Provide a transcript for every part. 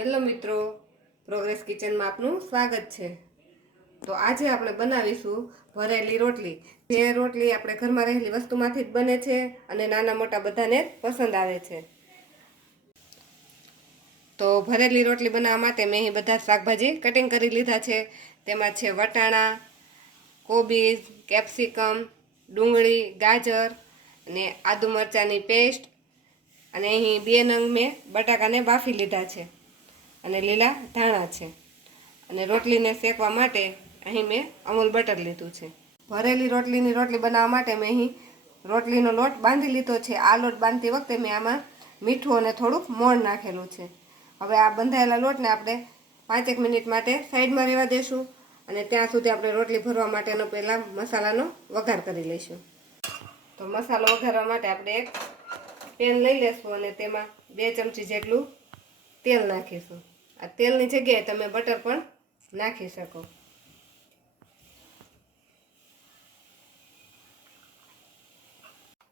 Hello મિત્રો, progress કિચનમાં આપનું સ્વાગત છે। તો આજે આપણે બનાવીશું ભરેલી રોટલી। જે રોટલી આપણે ઘરમાં રહેલી વસ્તુમાંથી જ બને છે અને નાના મોટા બધાને પસંદ આવે છે। તો ભરેલી રોટલી બનાવવા માટે મેં અહીં બધા શાકભાજી કટિંગ કરી લીધા છે। તેમાં છે વટાણા, કોબીજ, કેપ્સિકમ, ડુંગળી, ગાજર અને આદુ મરચાંની પેસ્ટ અને અહીં 2 નંગ મેં બટાકાને બાફી લીધા છે અને લીલા ધાણા છે અને રોટલીને શેકવા માટે અહીં મેં અમૂલ બટર લીધું છે। ભરેલી રોટલી બનાવવા માટે મેં અહીં રોટલીનો લોટ બાંધી લીધો છે। આ લોટ બાંધતી વખતે મેં આમાં મીઠું અને થોડુંક મોણ નાખેલું છે। હવે આ બંધાયેલા લોટને આપણે 5 મિનિટ માટે સાઈડમાં રહેવા દેશું અને ત્યાં સુધી આપણે રોટલી ભરવા માટેનો પહેલાં મસાલાનો વઘાર કરી લઈશું। તો મસાલો વઘારવા માટે આપણે એક પેન લઈ લેશું અને તેમાં 2 ચમચી જેટલું તેલ નાખીશું। આ તેલની જગ્યાએ તમે બટર પણ નાખી શકો।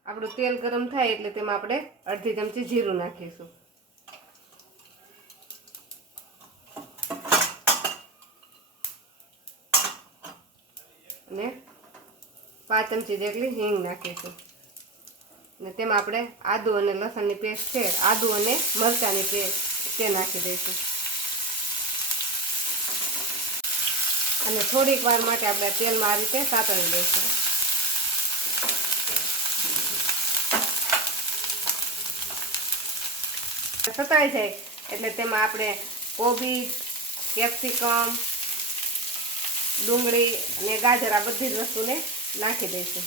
આપણું તેલ ગરમ થાય એટલે તેમાં આપણે અડધી ચમચી જીરું નાખીશું અને 5 ચમચી જેટલી હિંગ નાખીશું અને તેમાં આપણે આદુ અને લસણની પેસ્ટ છે, આદુ અને મરચાંની પેસ્ટ તે નાખી દઈશું અને થોડીક વાર માટે આપણે તેલમાં આ રીતે સાતળી દઈશું। સતળાઈ જાય એટલે તેમાં આપણે કોબીજ, કેપ્સિકમ, ડુંગળી અને ગાજર આ બધી જ વસ્તુને નાખી દઈશું।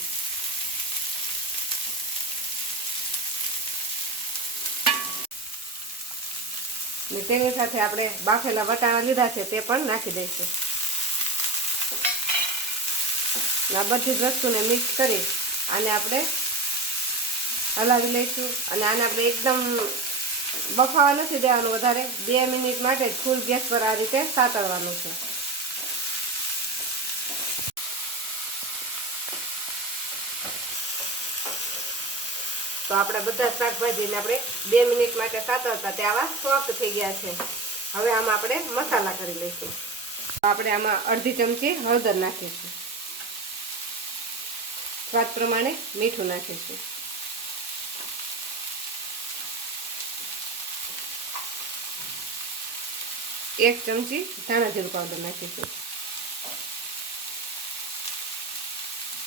અને તેની સાથે આપણે બાફેલા વટાણા લીધા છે તે પણ નાખી દઈશું। આ બધી જ વસ્તુને મિક્સ કરી આને આપણે હલાવી લઈશું અને આને આપણે એકદમ બફાવા નથી દેવાનું વધારે, 2 મિનિટ માટે જ ફૂલ ગેસ પર આ રીતે સાતળવાનું છે। તો આપણે બધા શાકભાજીને આપણે 2 મિનિટ માટે સાતળતા તે આવા સોફ્ટ થઈ ગયા છે। હવે આમાં આપણે મસાલા કરી લઈશું। તો આપણે આમાં અડધી ચમચી હળદર નાખીશું, સ્વાદ પ્રમાણે મીઠું નાખીશું, 1 ચમચી ધાણા જીરું પાવડર નાખીશું,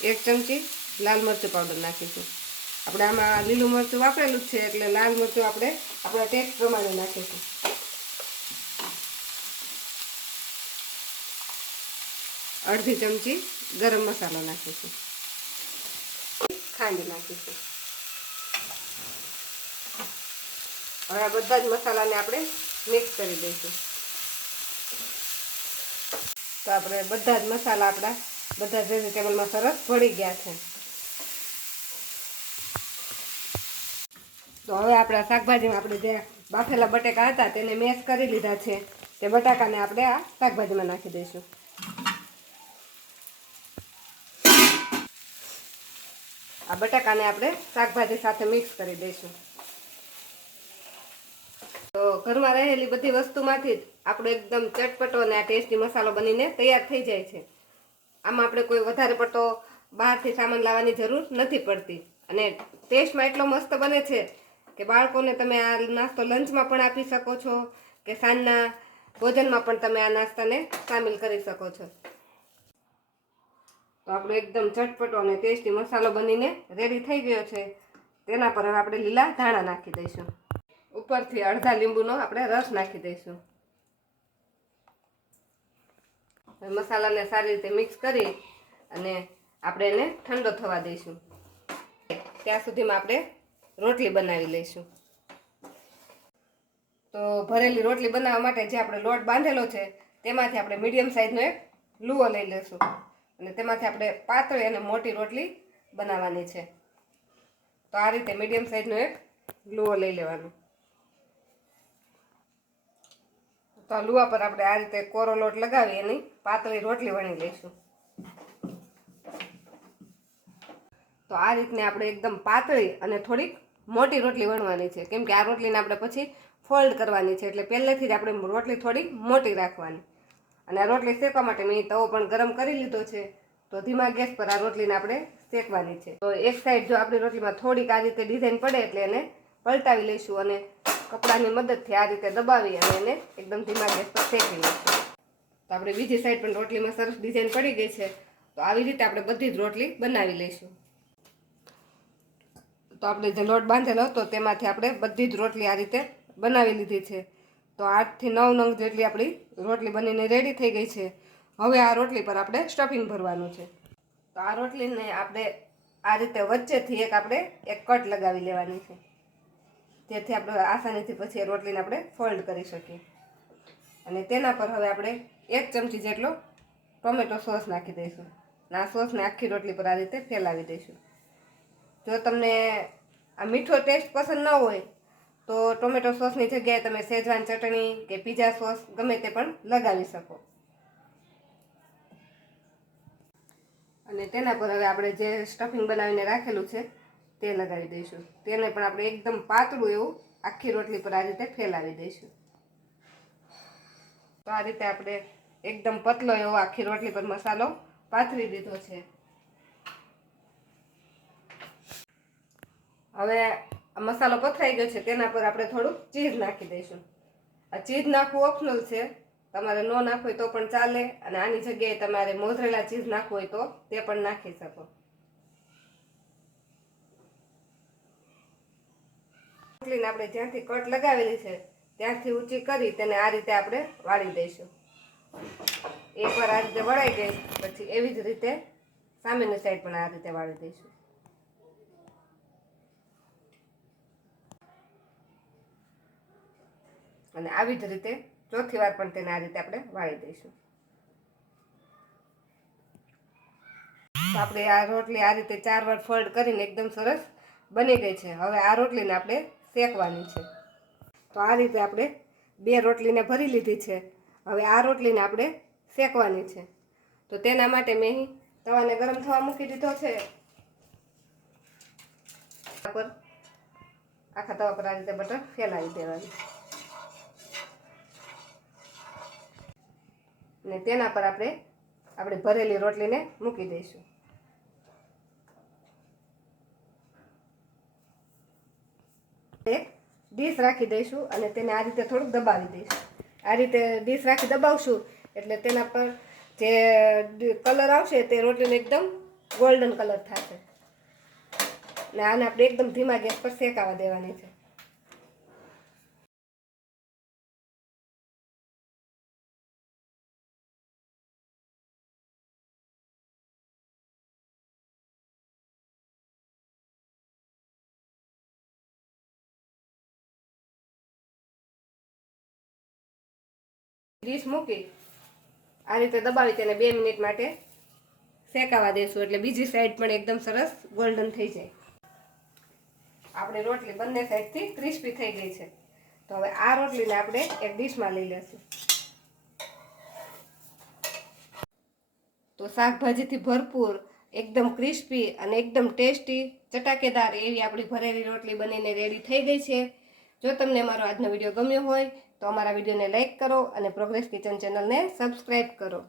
1 ચમચી લાલ મરચું પાવડર નાખીશું। આપણે આમાં લીલું મરચું વાપરેલું છે એટલે લાલ મરચું આપણે આપણા ટેસ્ટ પ્રમાણે નાખીશું। અડધી ચમચી ગરમ મસાલો નાખીશું, ખાંડ નાખીશું। હવે આ બધા જ મસાલાને આપણે મિક્સ કરી દઈશું। તો આપણે બધા જ મસાલા આપણા બધા જ વેજીટેબલમાં સરસ ભળી ગયા છે। તો હવે આપણા શાકભાજીમાં આપણે જે બાફેલા બટાકા હતા તેને મેશ કરી લીધા છે તે બટાકાને આપણે આ શાકભાજીમાં નાખી દઈશું। આ બટાકાને આપણે શાકભાજી સાથે મિક્સ કરી દઈશું। તો ઘરમાં રહેલી બધી વસ્તુમાંથી જ આપણો એકદમ ચટપટો અને આ ટેસ્ટી મસાલો બનીને તૈયાર થઈ જાય છે। આમાં આપણે કોઈ વધારે પડતો બહારથી સામાન લાવવાની જરૂર નથી પડતી અને ટેસ્ટમાં એટલો મસ્ત બને છે કે બાળકોને તમે આ નાસ્તો લંચમાં પણ આપી શકો છો કે સાંજના ભોજનમાં પણ તમે આ નાસ્તાને સામેલ કરી શકો છો। તો આપણો એકદમ ચટપટો અને ટેસ્ટી મસાલો બનીને રેડી થઈ ગયો છે। તેના પર હવે આપણે લીલા ધાણા નાખી દઈશું, ઉપરથી અડધા લીંબુનો આપણે રસ નાખી દઈશું। મસાલાને સારી રીતે મિક્સ કરી અને આપણે એને ઠંડો થવા દઈશું। ત્યાં સુધીમાં આપણે રોટલી બનાવી લઈશું। તો ભરેલી રોટલી બનાવવા માટે જે આપણે લોટ બાંધેલો છે તેમાંથી આપણે મીડિયમ સાઈઝનો એક લુવો લઈ લઈશું અને તેમાંથી આપણે પાતળી અને મોટી રોટલી બનાવવાની છે। તો આ રીતે મીડિયમ સાઈઝનો એક લુવો લઈ લેવાનો। તો આ લુવા પર આપણે આ રીતે કોરો લોટ લગાવી એની પાતળી રોટલી વણી લઈશું। તો આ રીતને આપણે એકદમ પાતળી અને થોડીક મોટી રોટલી વણવાની છે, કેમ કે આ રોટલીને આપણે પછી ફોલ્ડ કરવાની છે. એટલે પહેલેથી જ આપણે રોટલી થોડી મોટી રાખવાની. અને આ રોટલી શેકવા માટે મેં તવો પણ ગરમ કરી લીધો છે. તો ધીમા ગેસ પર આ રોટલીને આપણે શેકવાની છે. તો એક સાઈડ જો આપણી રોટલીમાં થોડીક આ રીતે ડિઝાઇન પડે એટલે એને પલટાવી લઈશું અને કપડાની મદદથી આ રીતે દબાવી અને એને એકદમ ધીમા ગેસ પર શેકી લઈશું. તો આપણે બીજી સાઈડ પણ રોટલીમાં સરસ ડિઝાઇન પડી ગઈ છે. તો આવી રીતે આપણે બધી જ રોટલી બનાવી લઈશું. તો આપણે જે લોટ બાંધેલો હતો તેમાંથી આપણે બધી જ રોટલી આ રીતે બનાવી લીધી છે. તો 8 થી 9 નંગ જેટલી આપણી રોટલી બનીને રેડી થઈ ગઈ છે. હવે આ રોટલી પર આપણે સ્ટફિંગ ભરવાનું છે. તો આ રોટલીને આપણે આ રીતે વચ્ચેથી એક કટ લગાવી લેવાની છે, જેથી આપણે આસાનીથી પછી રોટલીને આપણે ફોલ્ડ કરી શકીએ. અને તેના પર હવે આપણે 1 ચમચી જેટલો ટોમેટો સોસ નાખી દઈશું. અને આ સોસને આખી રોટલી પર આ રીતે ફેલાવી દઈશું. જો તમને આ મીઠો ટેસ્ટ પસંદ ન હોય તો ટોમેટો સોસની જગ્યાએ તમે શેઝવાન ચટણી કે પીઝા સોસ ગમે તે પણ લગાવી શકો. અને તેના પર હવે આપણે જે સ્ટફિંગ બનાવીને રાખેલું છે તે લગાવી દઈશું. તેને પણ આપણે એકદમ પાતળું એવું આખી રોટલી પર આ રીતે ફેલાવી દઈશું. તો આ રીતે આપણે એકદમ પતલો એવો આખી રોટલી પર મસાલો પાથરી દીધો છે. હવે આ મસાલો પથરાઈ ગયો છે, તેના પર આપણે થોડું ચીઝ નાખી દઈશું. આ ચીઝ નાખવું ઓપ્શનલ છે, તમારે ન નાખવું હોય તો પણ ચાલે. અને આની જગ્યાએ તમારે મોઝરેલા ચીઝ નાખવું હોય તો તે પણ નાખી શકો. રોટલીને આપણે જ્યાંથી કટ લગાવેલી છે ત્યાંથી ઊંચી કરી તેને આ રીતે આપણે વાળી દઈશું. એકવાર આ રીતે વળાઈ ગઈ પછી એવી જ રીતે સામેની સાઈડ પણ આ રીતે વાળી દઈશું. અને આવી જ રીતે ચોથી વાર પણ તેને આ રીતે આપણે વાળી દઈશું. તો આપણે આ રોટલી આ રીતે 4 વાર ફોલ્ડ કરીને એકદમ સરસ બની ગઈ છે. હવે આ રોટલીને આપણે શેકવાની છે. તો આ રીતે આપણે 2 રોટલીને ભરી લીધી છે. હવે આ રોટલીને આપણે શેકવાની છે. તો તેના માટે મેં તવાને ગરમ થવા મૂકી દીધો છે. આખા તવા પર આ રીતે બટર ફેલાવી દેવાની. અને તેના પર આપણે ભરેલી રોટલીને મૂકી દઈશું. એક ડીશ રાખી દઈશું અને તેને આ રીતે થોડુંક દબાવી દઈશું. આ રીતે ડીશ રાખી દબાવશું એટલે તેના પર જે કલર આવશે તે રોટલીનો એકદમ ગોલ્ડન કલર થશે. અને આને આપણે એકદમ ધીમા ગેસ પર શેકાવા દેવાની છે. ડીશ મૂકી આ રીતે દબાવી તેને 2 મિનિટ માટે શેકાવા દેશું એટલે બીજી સાઈડ પણ એકદમ સરસ ગોલ્ડન થઈ જાય. આપણી રોટલી બંને સાઈડથી ક્રિસ્પી થઈ ગઈ છે. તો હવે આ રોટલીને આપણે એક ડીશમાં લઈ લેશું. તો શાકભાજીથી ભરપૂર એકદમ ક્રિસ્પી અને એકદમ ટેસ્ટી ચટાકેદાર એવી આપણી ભરેલી રોટલી બનીને રેડી થઈ ગઈ છે. જો તમને મારો આજનો વિડીયો ગમ્યો હોય તો અમારા વિડીયોને લાઈક કરો અને પ્રોગ્રેસ કિચન ચેનલને સબસ્ક્રાઈબ કરો.